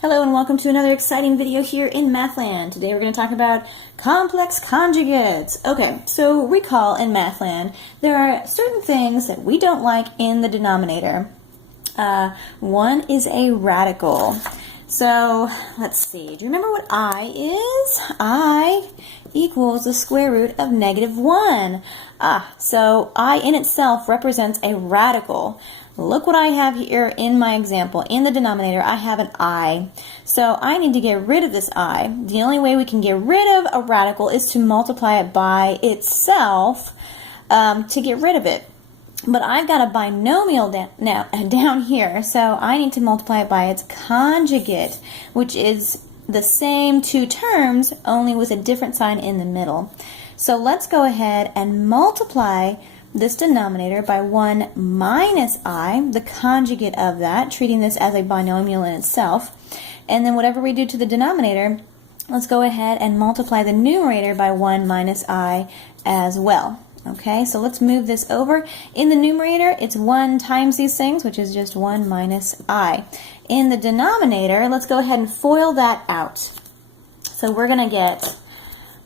Hello and welcome to another exciting video here in Mathland. Today we're going to talk about complex conjugates. Okay, so recall in Mathland, there are certain things that we don't like in the denominator. One is a radical. So let's see, do you remember what I is? I equals the square root of -1. So I in itself represents a radical. Look what I have here in my example. In the denominator, I have an I. So I need to get rid of this I. The only way we can get rid of a radical is to multiply it by itself to get rid of it. But I've got a binomial down here, so I need to multiply it by its conjugate, which is the same two terms, only with a different sign in the middle. So let's go ahead and multiply this denominator by 1 minus I, the conjugate of that, treating this as a binomial in itself. And then whatever we do to the denominator, let's go ahead and multiply the numerator by 1 minus I as well. Okay, so let's move this over. In the numerator, it's 1 times these things, which is just 1 minus I. In the denominator, let's go ahead and FOIL that out. So we're going to get,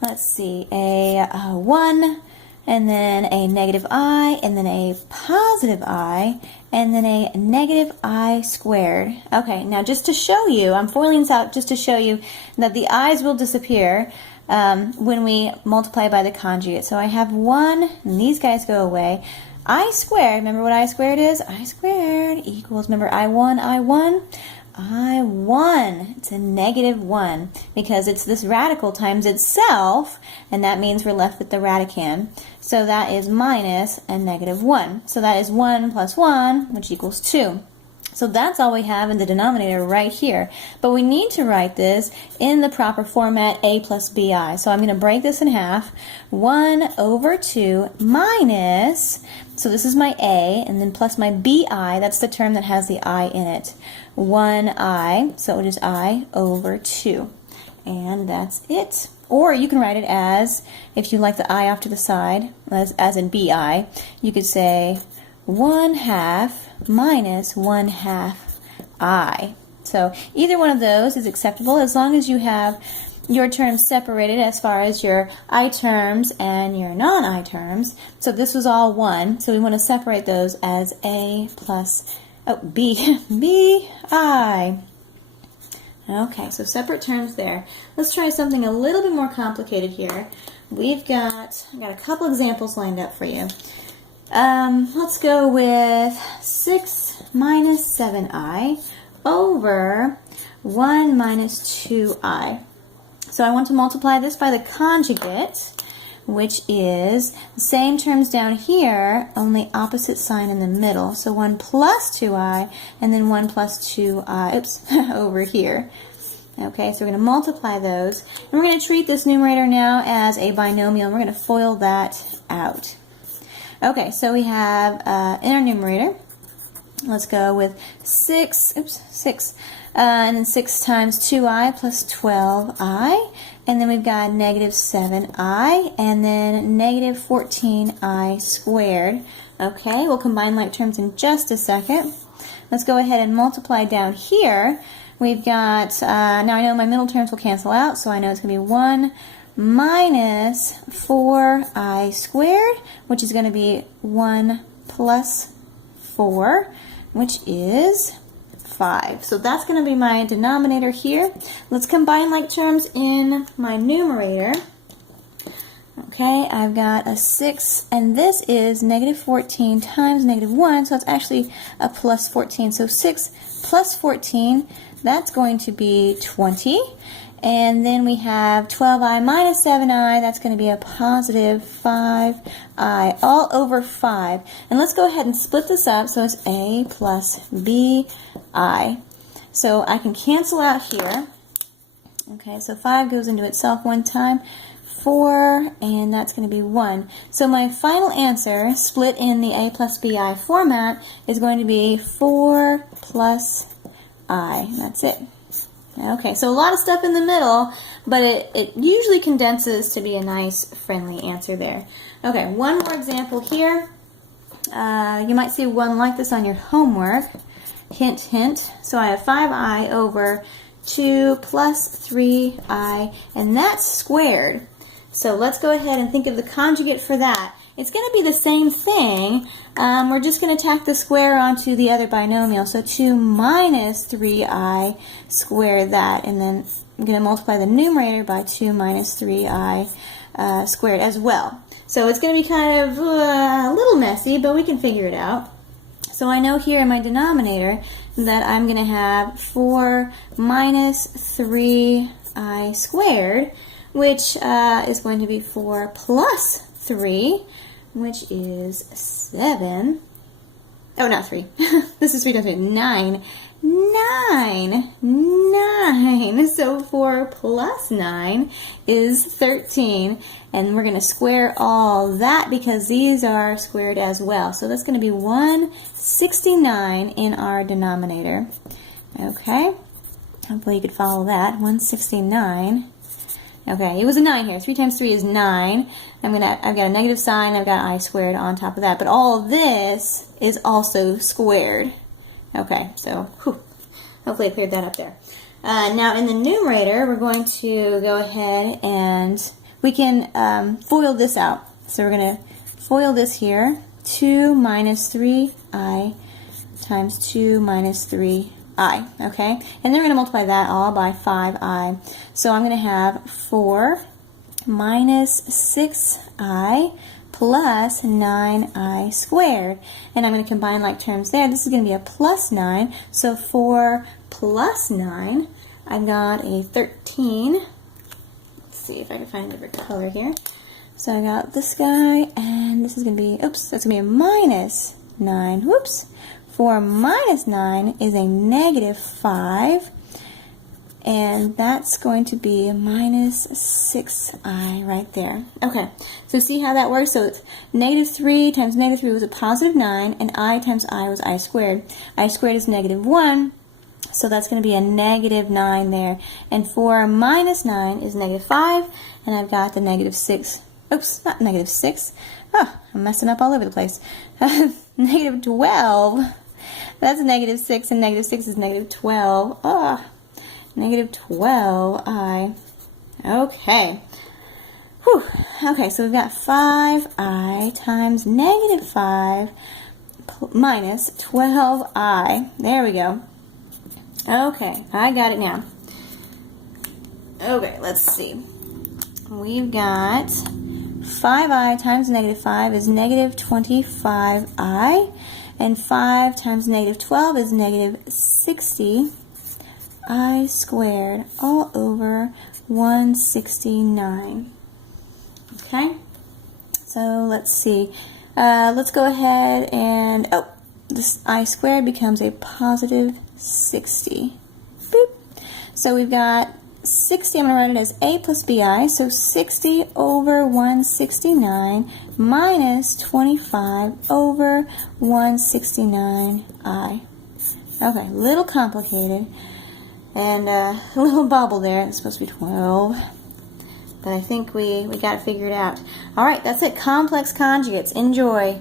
let's see, a 1, and then a negative I, and then a positive I, and then a negative I squared. Okay, now just to show you, I'm foiling this out just to show you that the i's will disappear when we multiply by the conjugate. So I have 1, and these guys go away. I squared, remember what I squared is? I squared equals, remember I1, I1? I1, it's a -1 because it's this radical times itself, and that means we're left with the radicand. So that is minus a -1. So that is 1 plus 1, which equals 2. So that's all we have in the denominator right here. But we need to write this in the proper format, a plus bi. So I'm going to break this in half. 1 over 2 minus, so this is my a, and then plus my bi, that's the term that has the I in it. 1i, so it is I over 2. And that's it. Or you can write it as, if you like the I off to the side, as in bi, you could say 1/2 minus 1/2 I. So either one of those is acceptable as long as you have your terms separated as far as your I terms and your non-I terms. So this was all 1, so we want to separate those as a plus bi. Okay, so separate terms there. Let's try something a little bit more complicated here. I've got a couple examples lined up for you. Let's go with 6 minus 7i over 1 minus 2i. So I want to multiply this by the conjugate, which is the same terms down here, only opposite sign in the middle. So 1 plus 2i, and then 1 plus 2i, over here. Okay, so we're going to multiply those. And we're going to treat this numerator now as a binomial, and we're going to FOIL that out. Okay, so we have, in our numerator, let's go with 6, and then 6 times 2i plus 12i, and then we've got -7i, and then -14i squared. Okay, we'll combine like terms in just a second. Let's go ahead and multiply down here. We've got, now I know my middle terms will cancel out, so I know it's going to be 1 minus 4i squared, which is going to be 1 plus 4, which is 5. So that's going to be my denominator here. Let's combine like terms in my numerator. Okay, I've got a 6, and this is -14 times -1, so it's actually a plus 14. So 6 plus 14, that's going to be 20. And then we have 12i minus 7i, that's going to be a positive 5i, all over 5. And let's go ahead and split this up, so it's a plus bi. So I can cancel out here. Okay, so 5 goes into itself one time, 4, and that's going to be 1. So my final answer, split in the a plus bi format, is going to be 4 plus I. That's it. Okay, so a lot of stuff in the middle, but it usually condenses to be a nice, friendly answer there. Okay, one more example here. You might see one like this on your homework. Hint, hint. So I have 5i over 2 plus 3i, and that's squared. So let's go ahead and think of the conjugate for that. It's going to be the same thing. We're just going to tack the square onto the other binomial. So 2 minus 3i, square that, and then I'm going to multiply the numerator by 2 minus 3i squared as well. So it's going to be kind of a little messy, but we can figure it out. So I know here in my denominator that I'm going to have 4 minus 3i squared, which is going to be 4 plus 3, which is 7. Oh, not 3. This is 3 times 3. 9. 9. So 4 plus 9 is 13. And we're going to square all that because these are squared as well. So that's going to be 169 in our denominator. Okay. Hopefully you could follow that. 169. Okay, it was a 9 here. 3 times 3 is 9. I've got a negative sign. I've got I squared on top of that. But all of this is also squared. Okay, so hopefully I cleared that up there. Now in the numerator, we're going to go ahead and we can FOIL this out. So we're going to FOIL this here. 2 minus 3i times 2 minus 3i. Okay? And then we're going to multiply that all by 5i. So I'm going to have 4 minus 6i plus 9i squared. And I'm going to combine like terms there. This is going to be a plus 9. So 4 plus 9, I got a 13. Let's see if I can find a different color here. So I got this guy, and this is going to be, oops, that's going to be a minus 9. Whoops. 4 minus 9 is a negative 5, and that's going to be a minus 6i right there. Okay, so see how that works? So it's negative 3 times negative 3 was a positive 9, and I times I was I squared. I squared is negative 1, so that's going to be a negative 9 there. And 4 minus 9 is negative 5, and I've got the negative 6. Oops, not negative 6. Oh, I'm messing up all over the place. Negative 12. That's a negative 6, and negative 6 is negative 12. Oh, negative 12i. Okay. Whew. Okay, so we've got 5i times negative 5 minus 12i. There we go. Okay, I got it now. Okay, let's see. We've got 5i times negative 5 is negative 25i. And 5 times negative 12 is negative 60i squared all over 169. Okay, so let's see. Let's go ahead and, this I squared becomes a positive 60. Boop. So we've got 60, I'm going to write it as a plus bi, so 60 over 169 minus 25 over 169i. Okay, a little complicated, and a little bubble there. It's supposed to be 12, but I think we got it figured out. All right, that's it. Complex conjugates. Enjoy.